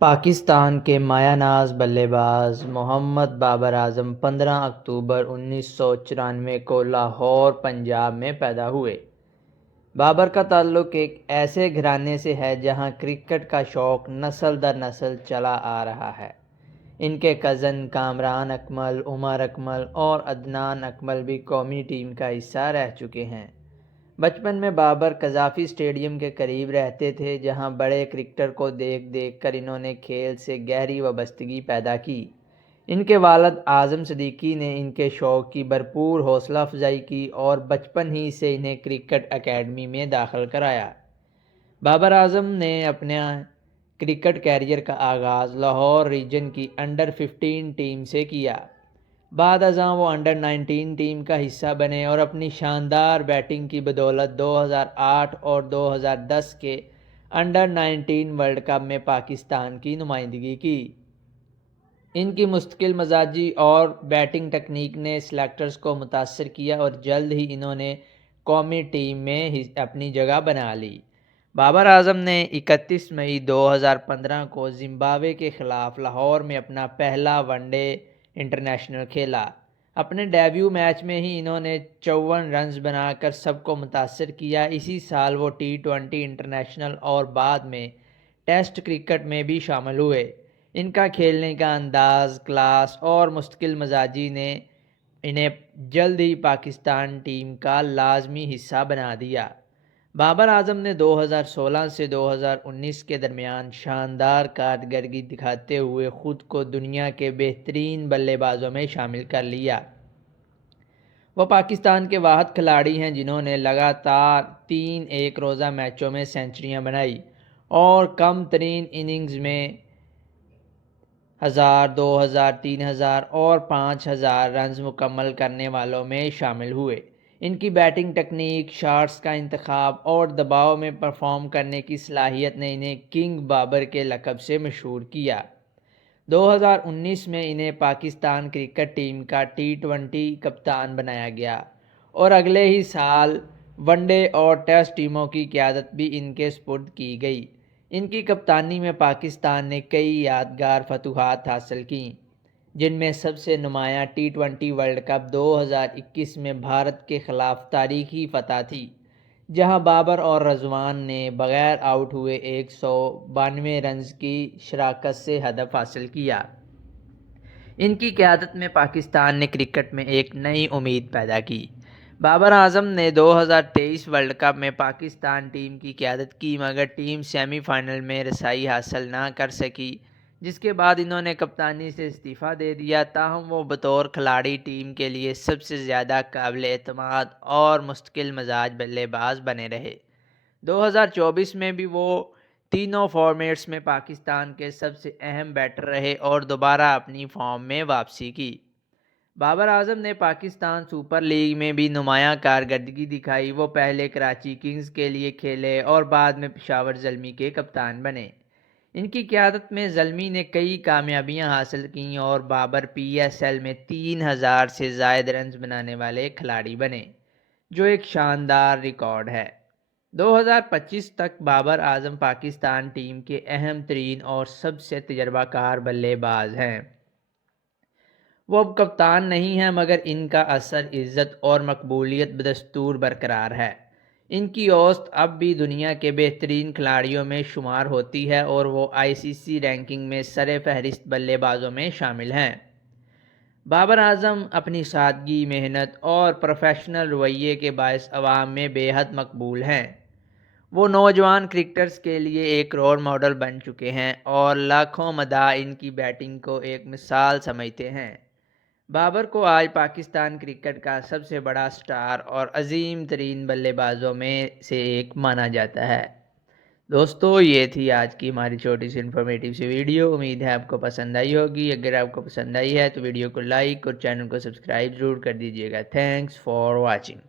پاکستان کے مایہ ناز بلے باز محمد بابر اعظم 15 اکتوبر 1994 کو لاہور، پنجاب میں پیدا ہوئے۔ بابر کا تعلق ایک ایسے گھرانے سے ہے جہاں کرکٹ کا شوق نسل در نسل چلا آ رہا ہے۔ ان کے کزن کامران اکمل، عمر اکمل اور عدنان اکمل بھی قومی ٹیم کا حصہ رہ چکے ہیں۔ بچپن میں بابر قذافی اسٹیڈیم کے قریب رہتے تھے، جہاں بڑے کرکٹر کو دیکھ دیکھ کر انہوں نے کھیل سے گہری وابستگی پیدا کی۔ ان کے والد اعظم صدیقی نے ان کے شوق کی بھرپور حوصلہ افزائی کی اور بچپن ہی سے انہیں کرکٹ اکیڈمی میں داخل کرایا۔ بابر اعظم نے اپنا کرکٹ کیریئر کا آغاز لاہور ریجن کی انڈر 15 ٹیم سے کیا۔ بعد ازاں وہ انڈر 19 ٹیم کا حصہ بنے اور اپنی شاندار بیٹنگ کی بدولت 2008 اور 2010 کے انڈر 19 ورلڈ کپ میں پاکستان کی نمائندگی کی۔ ان کی مستقل مزاجی اور بیٹنگ ٹیکنیک نے سلیکٹرز کو متاثر کیا اور جلد ہی انہوں نے قومی ٹیم میں اپنی جگہ بنا لی۔ بابر اعظم نے 31 مئی 2015 کو زمبابوے کے خلاف لاہور میں اپنا پہلا ون ڈے انٹرنیشنل کھیلا۔ اپنے ڈیبیو میچ میں ہی انہوں نے 54 رنز بنا کر سب کو متاثر کیا۔ اسی سال وہ T20 انٹرنیشنل اور بعد میں ٹیسٹ کرکٹ میں بھی شامل ہوئے۔ ان کا کھیلنے کا انداز، کلاس اور مستقل مزاجی نے انہیں جلد ہی پاکستان ٹیم کا لازمی حصہ بنا دیا۔ بابر اعظم نے 2016 سے 2019 کے درمیان شاندار کارکردگی دکھاتے ہوئے خود کو دنیا کے بہترین بلے بازوں میں شامل کر لیا۔ وہ پاکستان کے واحد کھلاڑی ہیں جنہوں نے لگاتار 3 ایک روزہ میچوں میں سینچریاں بنائی اور کم ترین اننگز میں 1000، 2000، 3000 اور 5000 رنز مکمل کرنے والوں میں شامل ہوئے۔ ان کی بیٹنگ ٹیکنیک، شاٹس کا انتخاب اور دباؤ میں پرفارم کرنے کی صلاحیت نے انہیں کنگ بابر کے لقب سے مشہور کیا۔ 2019 میں انہیں پاکستان کرکٹ ٹیم کا T20 کپتان بنایا گیا اور اگلے ہی سال ون ڈے اور ٹیسٹ ٹیموں کی قیادت بھی ان کے سپرد کی گئی۔ ان کی کپتانی میں پاکستان نے کئی یادگار فتوحات حاصل کیں، جن میں سب سے نمایاں T20 ورلڈ کپ 2021 میں بھارت کے خلاف تاریخی فتح تھی، جہاں بابر اور رضوان نے بغیر آؤٹ ہوئے 192 رنز کی شراکت سے ہدف حاصل کیا۔ ان کی قیادت میں پاکستان نے کرکٹ میں ایک نئی امید پیدا کی۔ بابر اعظم نے 2023 ورلڈ کپ میں پاکستان ٹیم کی قیادت کی، مگر ٹیم سیمی فائنل میں رسائی حاصل نہ کر سکی، جس کے بعد انہوں نے کپتانی سے استعفیٰ دے دیا۔ تاہم وہ بطور کھلاڑی ٹیم کے لیے سب سے زیادہ قابل اعتماد اور مستقل مزاج بلے باز بنے رہے۔ 2024 میں بھی وہ تینوں فارمیٹس میں پاکستان کے سب سے اہم بیٹر رہے اور دوبارہ اپنی فارم میں واپسی کی۔ بابر اعظم نے پاکستان سپر لیگ میں بھی نمایاں کارکردگی دکھائی۔ وہ پہلے کراچی کنگز کے لیے کھیلے اور بعد میں پشاور زلمی کے کپتان بنے۔ ان کی قیادت میں زلمی نے کئی کامیابیاں حاصل کیں اور بابر PSL میں 3000 سے زائد رنز بنانے والے کھلاڑی بنے، جو ایک شاندار ریکارڈ ہے۔ 2025 تک بابر اعظم پاکستان ٹیم کے اہم ترین اور سب سے تجربہ کار بلے باز ہیں۔ وہ اب کپتان نہیں ہیں، مگر ان کا اثر، عزت اور مقبولیت بدستور برقرار ہے۔ ان کی اوسط اب بھی دنیا کے بہترین کھلاڑیوں میں شمار ہوتی ہے اور وہ ICC رینکنگ میں سر فہرست بلے بازوں میں شامل ہیں۔ بابر اعظم اپنی سادگی، محنت اور پروفیشنل رویے کے باعث عوام میں بے حد مقبول ہیں۔ وہ نوجوان کرکٹرز کے لیے ایک رول ماڈل بن چکے ہیں اور لاکھوں مداح ان کی بیٹنگ کو ایک مثال سمجھتے ہیں۔ بابر کو آج پاکستان کرکٹ کا سب سے بڑا سٹار اور عظیم ترین بلے بازوں میں سے ایک مانا جاتا ہے۔ دوستو، یہ تھی آج کی ہماری چھوٹی سی انفارمیٹیو سی ویڈیو۔ امید ہے آپ کو پسند آئی ہوگی۔ اگر آپ کو پسند آئی ہے تو ویڈیو کو لائک اور چینل کو سبسکرائب ضرور کر دیجیے گا۔ Thanks for watching.